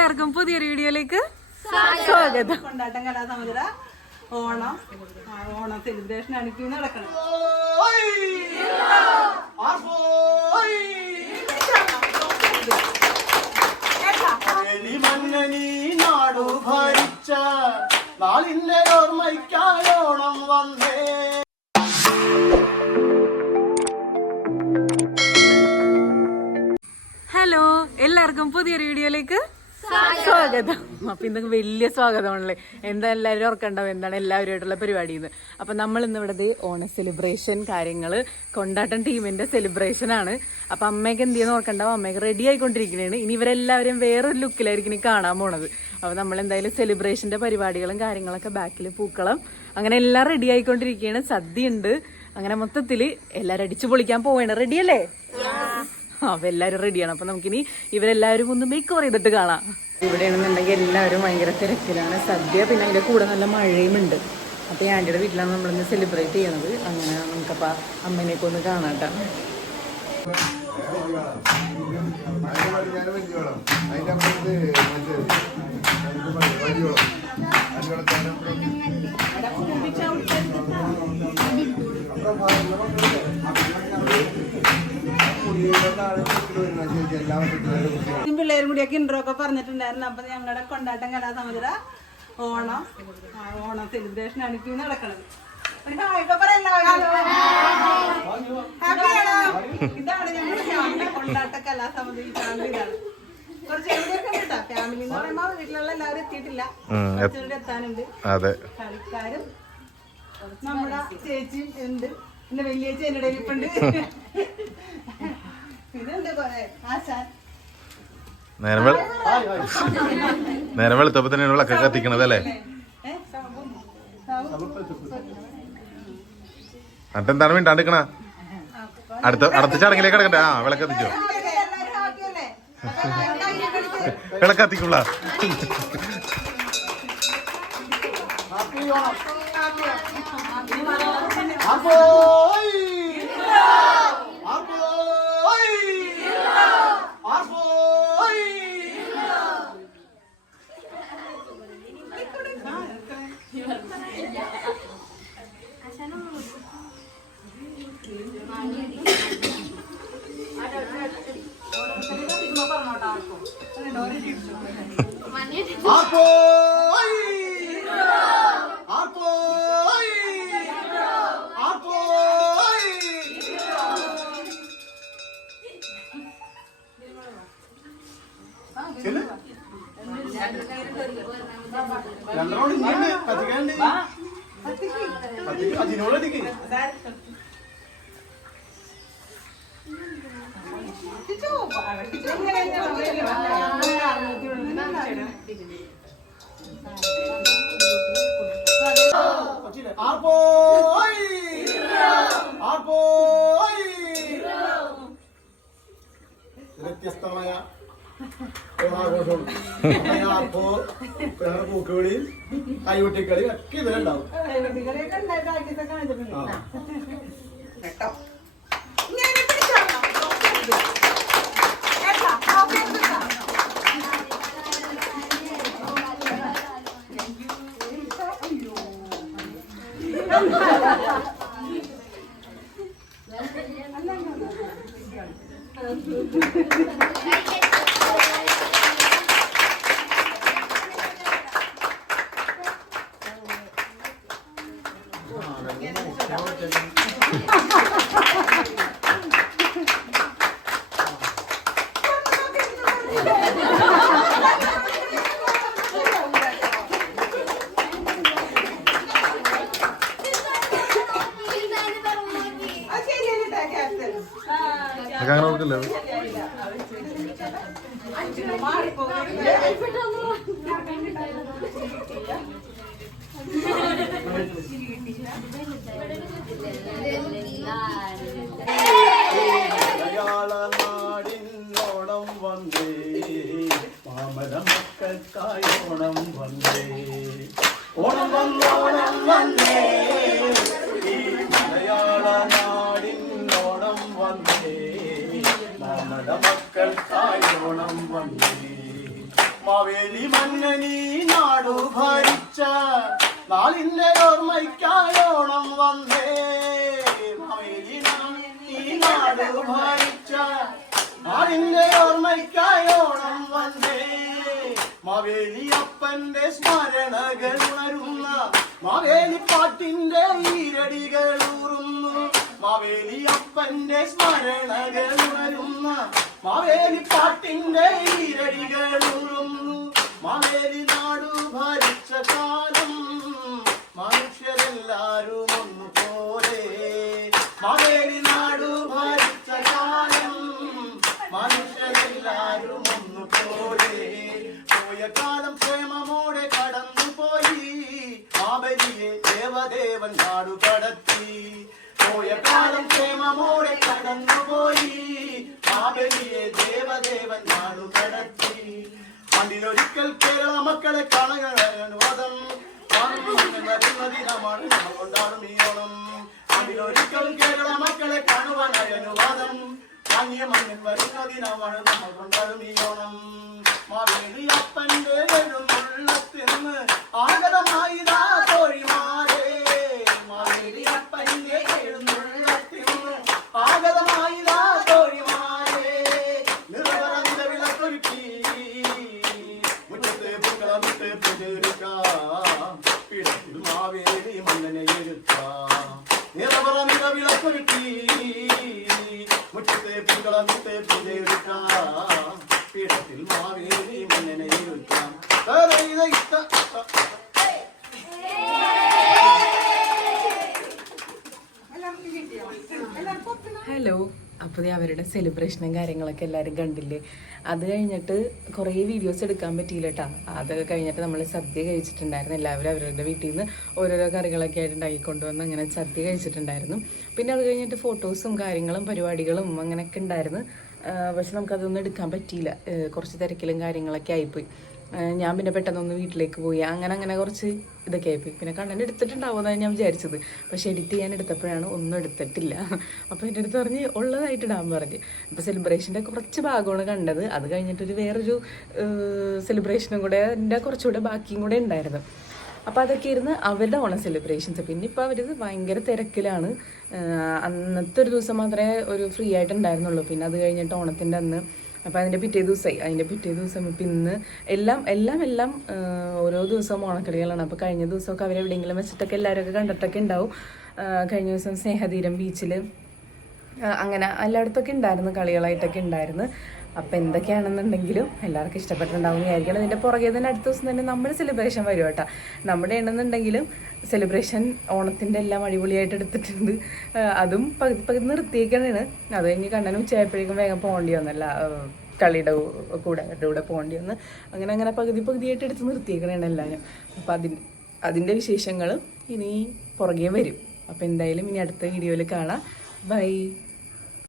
എല്ലാവർക്കും പുതിയൊരു വീഡിയോയിലേക്ക് സ്വാഗതം. കൊണ്ടാട്ടം കലാസമുദ്ര ഓണം. ഓണം സെലിബ്രേഷൻ ആണ് ഇപ്പൊ നടക്കണം നാടു ഭരിച്ച നാളിന്റെ ഓർമ്മയ്ക്കായോണം വന്നേ. ഹലോ എല്ലാവർക്കും പുതിയൊരു വീഡിയോയിലേക്ക് സ്വാഗതം. അപ്പൊ ഇന്ന് വലിയ സ്വാഗതമാണല്ലേ? എന്താ എല്ലാവരും ഓർക്കണ്ടാവും എന്താണ് എല്ലാവരുമായിട്ടുള്ള പരിപാടി എന്ന് അപ്പൊ നമ്മൾ ഇന്ന് ഇവിടെ ഓണ സെലിബ്രേഷൻ കാര്യങ്ങൾ കൊണ്ടാട്ടം ടീമിന്റെ സെലിബ്രേഷൻ ആണ്. അപ്പൊ അമ്മയ്ക്ക് എന്ത് ചെയ്യുന്ന ഓർക്കണ്ടാവും അമ്മയ്ക്ക് റെഡി ആയിക്കൊണ്ടിരിക്കുകയാണ് ഇനി ഇവരെല്ലാവരും വേറൊരു ലുക്കിലായിരിക്കും ഇനി കാണാൻ പോണത്. അപ്പൊ നമ്മൾ എന്തായാലും സെലിബ്രേഷന്റെ പരിപാടികളും കാര്യങ്ങളൊക്കെ ബാക്കിൽ പൂക്കളം. അങ്ങനെ എല്ലാം റെഡി ആയിക്കൊണ്ടിരിക്കുകയാണ് സദ്യ ഉണ്ട് അങ്ങനെ മൊത്തത്തിൽ എല്ലാവരും അടിച്ചു പൊളിക്കാൻ പോവാണ് റെഡിയല്ലേ അപ്പൊ എല്ലാരും റെഡിയാണ് അപ്പൊ നമുക്കിനി ഇവരെല്ലാവരും ഒന്ന് മേക്ക് ഓവർ ചെയ്തിട്ട് കാണാം. ഇവിടെയാണെന്നുണ്ടെങ്കിൽ എല്ലാവരും ഭയങ്കര തിരക്കിലാണ്. സദ്യ പിന്നെ അതിന്റെ കൂടെ നല്ല മഴയും ഉണ്ട്. അപ്പൊ ഈ ആന്റിയുടെ വീട്ടിലാണ് നമ്മളിന്ന് സെലിബ്രേറ്റ് ചെയ്യണത്. അങ്ങനെ നമുക്കപ്പോ അമ്മേനെയൊക്കെ ഒന്ന് കാണാട്ടോ പിള്ളേരും കൂടിയൊക്കെ ഇൻട്രോ ഒക്കെ പറഞ്ഞിട്ടുണ്ടായിരുന്നു. അപ്പൊ ഞങ്ങളുടെ കൊണ്ടാട്ടം കലാസമുദ്ര ഓണം ഓണം സെലിബ്രേഷൻ ആണ് ഇപ്പൊ നടക്കണത്. ഒരു? ഇതാണ് ഞങ്ങളുടെ കൊണ്ടാട്ട കലാസമുദ്ര ഈ ഫാമിലി ഇതാണ്. കുറച്ച് എവിടെയൊക്കെ കേട്ടോ ഫാമിലി എന്ന് പറയുമ്പോ വീട്ടിലുള്ള എല്ലാവരും എത്തിയിട്ടില്ല. കുറച്ചുകൂടി എത്താനുണ്ട്. അതെ. കളിക്കാരും നമ്മുടെ ചേച്ചിയും ഉണ്ട്. പിന്നെ വലിയ ചേച്ചി എന്റെ ഇടയിൽ ഇപ്പൊ ഉണ്ട് നേരം നേരം വെളുത്തപ്പോ തന്നെയാണ് വിളക്ക് കത്തിക്കണത് അല്ലേ ഏ? സാബു. സാബു. എന്നിട്ട് എന്താണ് മിണ്ടാണ്ടിക്കണ അടുത്ത അടുത്ത ചടങ്ങിലേക്ക് കിടക്കട്ടെ ആ വിളക്ക് കത്തിച്ചോ happy. വിളക്ക് കത്തിക്കുള്ള ആർപ്പോയ് ചെല്ല്. കത്തിക്ക്. ഇങ്ങനെ ഇങ്ങനെ കൊച്ചിയിലെ ആർപ്പോയ്. ആർപ്പോയ്. വ്യത്യസ്തമായ ഓണാഘോഷവും ആർപ്പോ വേറെ പൂക്കുകളി കൈകൊട്ടിക്കളി ഒക്കെ ഇതിലുണ്ടാവും. കേട്ടോ? ഇങ്ങനെ പിടിച്ചോളാം. കേട്ടോ? ഓക്കേ, കേട്ടോ? ആ, ശരി, ശരി, ട്ടാ, ക്യാപ്റ്റൻ. അങ്ങനെ നോക്കില്ലേ മലയാള നാടിനോണം വന്നേ മാമല മക്കൾക്കായി ഓണം വന്നേ ഓണം വന്നോണം വന്നേ മാവേലി മന്നനി നാടു ഭരിച്ച നാളിന്റെ ഓർമ്മയ്ക്കായോണം വന്നേ. മാവേലി മന്നനി നാടു ഭരിച്ച നാളിന്റെ ഓർമ്മയ്ക്കായോണം വന്നേ. മാവേലി അപ്പന്റെ സ്മരണകൾ ഉണരുന്ന മാവേലി പാട്ടിന്റെ ഈരടികൾ ഊറുന്നു. മാവേലിയപ്പന്റെ സ്മരണകൾ ഉണരുന്ന മാവേലി പാട്ടിന്റെ ഈരടികൾ ഊറുന്നു. മാവേലി നാടു ഭരിച്ച കാലം മനുഷ്യരെല്ലാരും ദേവദേവൻ നാടു കടത്തി. പോയ കാലം ക്ഷേമമോടെ കടന്നുപോയി. മാബലിയെ ദേവദേവൻ നാടു കടത്തി. അതിലൊരിക്കൽ കേരള മക്കളെ കാണുക അനുവാദം ഓണം. അതിലൊരിക്കൽ കേരള മക്കളെ കാണുവാനായി അനുവാദം വാങ്ങിയ വരുന്ന ദിനമാണ് നമ്മൾ കൊണ്ടാടും ഈ അപ്പന്റെ എഴുന്നള്ളത്തിന്ന് ആഗതമായിതാ. ഹലോ. അപ്പോൾ അവരുടെ സെലിബ്രേഷനും കാര്യങ്ങളൊക്കെ എല്ലാവരും കണ്ടില്ലേ? അത് കഴിഞ്ഞിട്ട് കുറേ വീഡിയോസ് എടുക്കാൻ പറ്റിയില്ല കേട്ടോ അതൊക്കെ കഴിഞ്ഞിട്ട് നമ്മൾ സദ്യ കഴിച്ചിട്ടുണ്ടായിരുന്നു. എല്ലാവരും അവരുടെ വീട്ടിൽ നിന്ന് ഓരോരോ കറികളൊക്കെ ആയിട്ട് ഉണ്ടാക്കിക്കൊണ്ടുവന്ന് അങ്ങനെ സദ്യ കഴിച്ചിട്ടുണ്ടായിരുന്നു. പിന്നെ അത് കഴിഞ്ഞിട്ട് ഫോട്ടോസും കാര്യങ്ങളും പരിപാടികളും അങ്ങനെയൊക്കെ ഉണ്ടായിരുന്നു. പക്ഷെ നമുക്കതൊന്നും എടുക്കാൻ പറ്റിയില്ല. കുറച്ച് തിരക്കിലും കാര്യങ്ങളൊക്കെ ആയിപ്പോയി. ഞാൻ പിന്നെ പെട്ടെന്നൊന്ന് വീട്ടിലേക്ക് പോയി. അങ്ങനെ അങ്ങനെ കുറച്ച് ഇതൊക്കെ ആയിപ്പോയി പിന്നെ കണ്ണൻ എടുത്തിട്ടുണ്ടാവുമെന്നാണ് ഞാൻ വിചാരിച്ചത്. പക്ഷെ എഡിറ്റ് ചെയ്യാൻ എടുത്തപ്പോഴാണ് ഒന്നും എടുത്തിട്ടില്ല. അപ്പോൾ എന്റെ അടുത്ത് പറഞ്ഞ് ഉള്ളതായിട്ട് ഇടാൻ പറഞ്ഞ്. അപ്പോൾ സെലിബ്രേഷന്റെ കുറച്ച് ഭാഗമാണ് കണ്ടത്. അത് കഴിഞ്ഞിട്ടൊരു വേറൊരു സെലിബ്രേഷനും കൂടെ എന്റെ കുറച്ചുകൂടെ ബാക്കിയും കൂടെ ഉണ്ടായിരുന്നു. അപ്പോൾ അതൊക്കെ ഇരുന്ന് അവരുടെ ഓണം സെലിബ്രേഷൻസ് പിന്നെ ഇപ്പോൾ അവർ ഭയങ്കര തിരക്കിലാണ്. അന്നത്തെ ഒരു ദിവസം മാത്രമേ ഒരു ഫ്രീ ആയിട്ട് ഉണ്ടായിരുന്നുള്ളൂ. പിന്നെ അത് കഴിഞ്ഞിട്ട് ഓണത്തിന്റെ അന്ന് അപ്പോൾ അതിന്റെ പിറ്റേ ദിവസമായി. അതിന്റെ പിറ്റേ ദിവസം ഇപ്പം ഇന്ന് എല്ലാം എല്ലാം എല്ലാം ഓരോ ദിവസവും ഓണക്കളികളാണ്. അപ്പോൾ കഴിഞ്ഞ ദിവസമൊക്കെ അവരെവിടെയെങ്കിലും വെച്ചിട്ടൊക്കെ എല്ലാവരൊക്കെ കണ്ടിട്ടൊക്കെ ഉണ്ടാവും. കഴിഞ്ഞ ദിവസം സ്നേഹതീരം ബീച്ചിൽ അങ്ങനെ എല്ലായിടത്തൊക്കെ ഉണ്ടായിരുന്നു കളികളായിട്ടൊക്കെ ഉണ്ടായിരുന്നു. അപ്പം എന്തൊക്കെയാണെന്നുണ്ടെങ്കിലും എല്ലാവർക്കും ഇഷ്ടപ്പെട്ടിട്ടുണ്ടാവും വിചാരിക്കണം ഇതിന്റെ പുറകെ തന്നെ അടുത്ത ദിവസം തന്നെ നമ്മുടെ സെലിബ്രേഷൻ വരും കേട്ടോ. നമ്മുടെ ആണെന്നുണ്ടെങ്കിലും സെലിബ്രേഷൻ ഓണത്തിന്റെ എല്ലാം അടിപൊളിയായിട്ട് എടുത്തിട്ടുണ്ട്. അതും പകുതി പകുതി നിർത്തിയേക്കാണ് അത് കഴിഞ്ഞ് കണ്ണനും ഉച്ചയായപ്പോഴേക്കും വേഗം പോകേണ്ടി വന്നല്ല കളിയുടെ കൂടെ കൂടെ പോകേണ്ടി വന്ന് അങ്ങനെ അങ്ങനെ പകുതി പകുതിയായിട്ട് എടുത്ത് നിർത്തിയേക്കണേണ് എല്ലാവരും അപ്പം അതിന് അതിന്റെ വിശേഷങ്ങൾ ഇനി പുറകെ വരും. അപ്പോൾ എന്തായാലും ഇനി അടുത്ത വീഡിയോയിൽ കാണാം. ബൈ